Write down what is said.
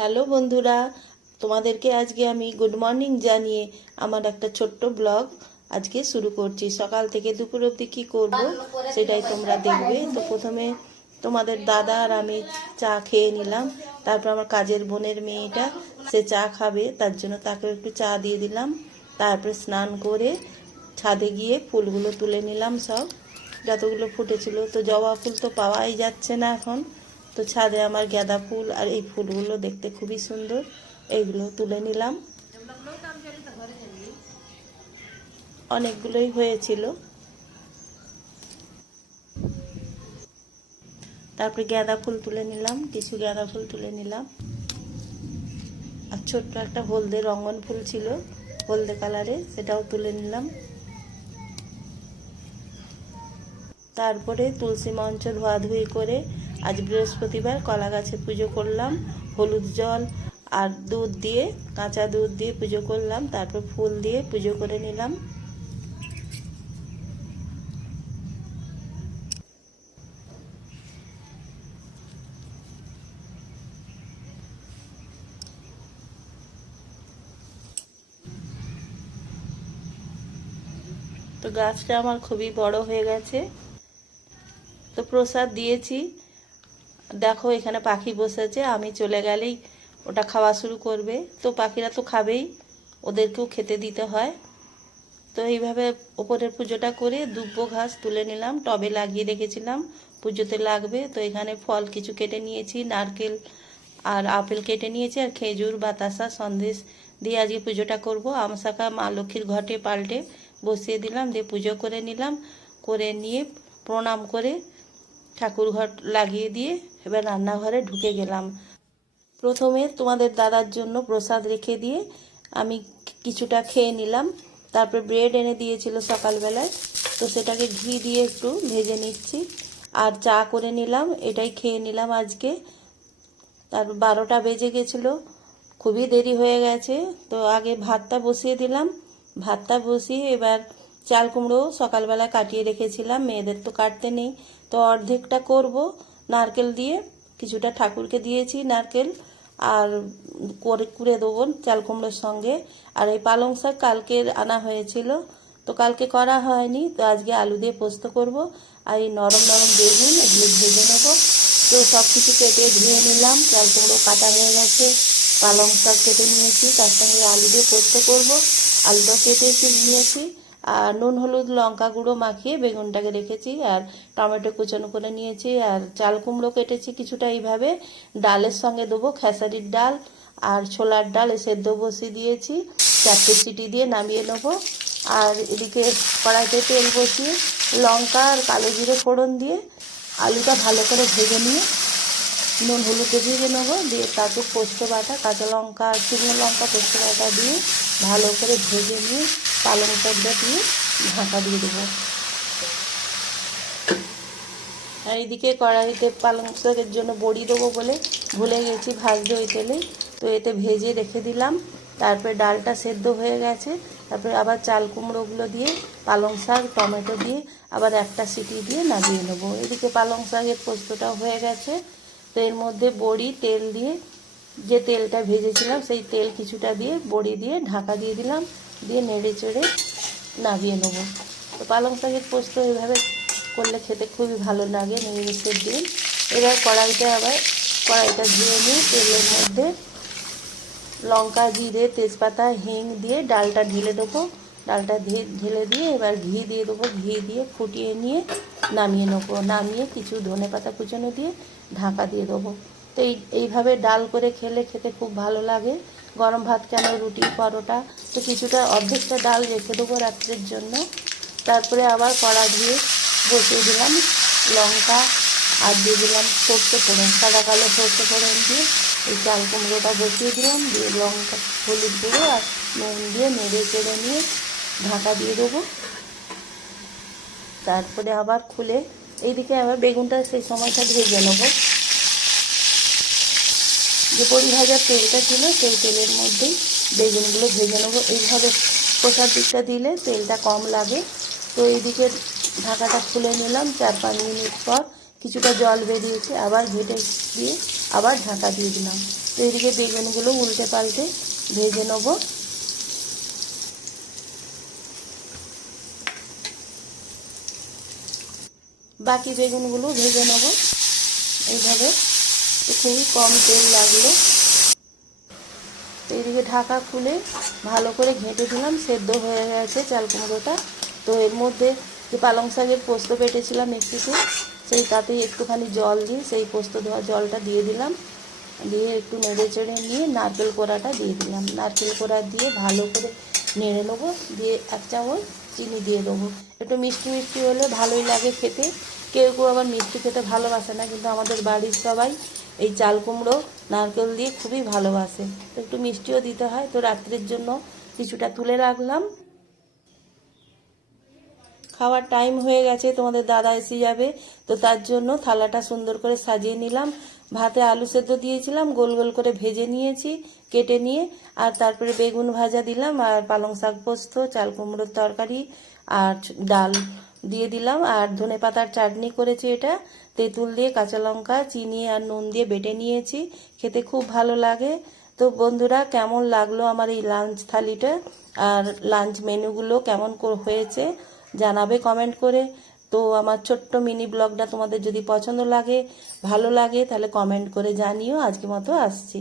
Hello বন্ধুরা, তোমাদেরকে আজকে আমি গুড মর্নিং জানিয়ে আমার একটা ছোট্ট ব্লগ আজকে শুরু করছি। সকাল থেকে দুপুর অবধি কী করব সেটাই তোমরা দেখবে। তো প্রথমে তোমাদের দাদা আর আমি চা খেয়ে নিলাম। তারপর আমার কাজের বোনের মেয়েটা সে চা খাবে, তার জন্য তাকে একটু চা দিয়ে দিলাম। তারপরে স্নান করে ছাদে গিয়ে ফুলগুলো তুলে নিলাম, সব যতগুলো ফুটেছিল। তো জবা ফুল তো পাওয়াই যাচ্ছে না এখন, তো ছাদে আমার গাঁদা ফুল আর এই ফুলগুলো দেখতে খুবই সুন্দর, এইগুলো তুলে নিলাম। অনেকগুলোই হয়েছিল। তারপরে গাঁদা ফুল তুলে নিলাম, কিছু গাঁদা ফুল তুলে নিলাম। আর ছোট্ট একটা হলদে রঙন ফুল ছিল, হলদে কালারে, সেটাও তুলে নিলাম। তারপরে তুলসী মঞ্চ ধোয়াধুয়ি করে আজ বৃহস্পতিবার কলা গাছে পুজো করলাম। হলুদ জল আর দুধ দিয়ে, কাঁচা দুধ দিয়ে পুজো করলাম। তারপর ফুল দিয়ে পুজো করে নিলাম। তো গাছটা আমার খুবই বড় হয়ে গেছে। তো প্রসাদ দিয়েছি, দেখো এখানে পাখি বসেছে, আমি চলে গেলেই ওটা খাওয়া শুরু করবে। তো পাখিরা তো খাবেই, ওদেরকেও খেতে দিতে হয়। তো এইভাবে ওপরের পুজোটা করে দুব্ব ঘাস তুলে নিলাম, টবে লাগিয়ে রেখেছিলাম, পুজোতে লাগবে। তো এখানে ফল কিছু কেটে নিয়েছি, নারকেল আর আপেল কেটে নিয়েছি, আর খেজুর বাতাসা সন্দেশ দিয়ে আজকে পুজোটা করব। আমশাখা মা লক্ষ্মীর ঘটে পাল্টে বসিয়ে দিলাম, দিয়ে পুজো করে নিলাম। করে নিয়ে প্রণাম করে ঠাকুর ঘর লাগিয়ে দিয়ে এবার রান্নাঘরে ঢুকে গেলাম। প্রথমে তোমাদের দাদার জন্য প্রসাদ রেখে দিয়ে আমি কিছুটা খেয়ে নিলাম। তারপরে ব্রেড এনে দিয়েছিল সকালবেলায়, তো সেটাকে ঘি দিয়ে একটু ভেজে নিচ্ছি। আর চা করে নিলাম, এটাই খেয়ে নিলাম আজকে। তারপর 12টা বেজে গেছিলো, খুবই দেরি হয়ে গেছে। তো আগে ভাতটা বসিয়ে দিলাম, ভাতটা বসিয়ে এবার চাল কুমড়ো সকালবেলা কাটিয়ে রেখেছিলাম, মেয়েদের তো কাটতে নেই, তো অর্ধেকটা করব নারকেল দিয়ে। কিছুটা ঠাকুরকে দিয়েছি নারকেল, আর কুড়ে দেবো চাল কুমড়োর সঙ্গে। আর এই পালং শাক কালকে আনা হয়েছিল, তো কালকে করা হয়নি, তো আজকে আলু দিয়ে পোস্ত করব। আর এই নরম নরম বেগুন, এগুলো ভেজে নেবো। তো সব কিছু কেটে ধুয়ে নিলাম, চাল কুমড়ো কাটা হয়ে গেছে, পালং শাক কেটে নিয়েছি, তার সঙ্গে আলু দিয়ে পোস্ত করব। আলুটা কেটে নিয়েছি, আর নুন হলুদ লঙ্কা গুঁড়ো মাখিয়ে বেগুনটাকে রেখেছি, আর টমেটো কুচানো করে নিয়েছি, আর চাল কুমড়ো কেটেছি কিছুটা এইভাবে। ডালের সঙ্গে দেবো খেসারির ডাল আর ছোলার ডাল, সেদ্ধ বসিয়ে দিয়েছি, 4টে সিটি দিয়ে নামিয়ে নেবো। আর এদিকে কড়াইতে তেল বসিয়ে লঙ্কা আর কালো জিরে ফোড়ন দিয়ে আলুটা ভালো করে ভেজে নিয়ে নুন হলুদে ভেজে নেবো। দিয়ে তারপর পোস্ত বাটা, কাঁচা লঙ্কা আর শুকনো লঙ্কা পোস্ত বাটা দিয়ে ভালো করে ভেজে নিয়ে পালং শাকটা দিয়ে ঢাকা দিয়ে দেবো। আর এইদিকে কড়াইতে পালং শাকের জন্য বড়ি দেবো বলে ভুলে গেছি ভাজতে ওই তেলে, তো এতে ভেজে রেখে দিলাম। তারপরে ডালটা সেদ্ধ হয়ে গেছে, তারপরে আবার চাল কুমড়োগুলো দিয়ে পালং শাক টমেটো দিয়ে আবার একটা সিটি দিয়ে নামিয়ে নেবো। এদিকে পালং শাকের পোস্তটাও হয়ে গেছে। তো এর মধ্যে বড়ি তেল দিয়ে, যে তেলটা ভেজেছিলাম সেই তেল কিছুটা দিয়ে বড়ি দিয়ে ঢাকা দিয়ে দিলাম, দিয়ে নেড়ে চেড়ে নামিয়ে নেবো। তো পালং শাকের পোস্ত এইভাবে করলে খেতে খুবই ভালো লাগে নিরামিষের দিন। এবার কড়াইটা ধুয়ে নিয়ে তেলের মধ্যে লঙ্কা জিরে তেজপাতা হিং দিয়ে ডালটা ঢেলে দেবো। ডালটা ঢেলে দিয়ে এবার ঘি দিয়ে দেবো, ঘি দিয়ে ফুটিয়ে নিয়ে নামিয়ে নেবো। নামিয়ে কিছু ধনেপাতা কুচানো দিয়ে ঢাকা দিয়ে দেবো। তো এইভাবে ডাল করে খেলে খেতে খুব ভালো লাগে। গরম ভাত কেন রুটি পরোটা, তো কিছুটা অর্ধেকটা ডাল রেখে দেবো রাত্রের জন্য। তারপরে আবার কড়া দিয়ে বসিয়ে দিলাম লঙ্কা, আর দিয়ে দিলাম সর্ষে ফোড়ন, সাদা কালো সর্ষে ফোড়ন দিয়ে এই চাল কুমড়োটা বসিয়ে দিলাম। দিয়ে লঙ্কা হলুদ গুঁড়ো আর নুন দিয়ে নেড়ে চেড়ে নিয়ে ঢাকা দিয়ে দেবো। তারপরে আবার খুলে এইদিকে আবার বেগুনটা সেই সময়টা ভেজে নেবো। যে বড়ি ভাজার তেলটা ছিল সেই তেলের মধ্যেই বেগুনগুলো ভেজে নেবো। এইভাবে কষার দিকটা দিলে তেলটা কম লাগে। তো এইদিকে ঢাকাটা খুলে নিলাম, 4-5 মিনিট পর কিছুটা জল বেরিয়েছে, আবার ঘেটে দিয়ে আবার ঢাকা দিয়ে দিলাম। তো এদিকে বেগুনগুলো উল্টে পাল্টে ভেজে নেব। বাকি বেগুনগুলো ভেজে নেব এইভাবে। তো খুবই কম তেল লাগলো। তো এদিকে ঢাকা খুলে ভালো করে ঘেঁটে দিলাম, সেদ্ধ হয়ে গেছে চাল কুমড়োটা। তো এর মধ্যে যে পালং শাকের পোস্ত বেটেছিলাম মিক্সিতে, সেই তাতেই একটুখানি জল দিয়ে সেই পোস্ত দেওয়া জলটা দিয়ে দিলাম, দিয়ে একটু নেড়ে চেড়ে নিয়ে নারকেল কোড়াটা দিয়ে দিলাম। নারকেল কোড়া দিয়ে ভালো করে নেড়ে নেবো, দিয়ে 1 চামচ চিনি দিয়ে দেবো। একটু মিষ্টি মিষ্টি হলে ভালোই লাগে খেতে। কেউ কেউ আবার মিষ্টি খেতে ভালোবাসে না, কিন্তু আমাদের বাড়ির সবাই এই চাল কুমড়ো নারকেল দিয়ে খুবই ভালোবাসে। তো একটু মিষ্টিও দিতে হয়। তো রাত্রের জন্য কিছুটা তুলে রাখলাম। খাওয়ার টাইম হয়ে গেছে, তোমাদের দাদা এসে যাবে, তো তার জন্য থালাটা সুন্দর করে সাজিয়ে নিলাম। ভাতে আলু সেদ্ধ দিয়েছিলাম, গোল গোল করে ভেজে নিয়েছি কেটে নিয়ে, আর তারপরে বেগুন ভাজা দিলাম, আর পালং শাক পোস্ত, চাল কুমড়োর তরকারি আর ডাল দিয়ে দিলাম, আর ধনেপাতার চাটনি করেছি। এটা তেঁতুল দিয়ে কাঁচা লঙ্কা চিনি আর নুন দিয়ে বেটে নিয়েছি, খেতে খুব ভালো লাগে। তো বন্ধুরা, কেমন লাগলো আমার এই লাঞ্চ থালিটা আর লাঞ্চ মেনুগুলো কেমন হয়েছে জানাবে কমেন্ট করে। তো আমার ছোট্ট মিনি ব্লগটা তোমাদের যদি পছন্দ লাগে, ভালো লাগে, তাহলে কমেন্ট করে জানিও। আজকের মতো আসছি।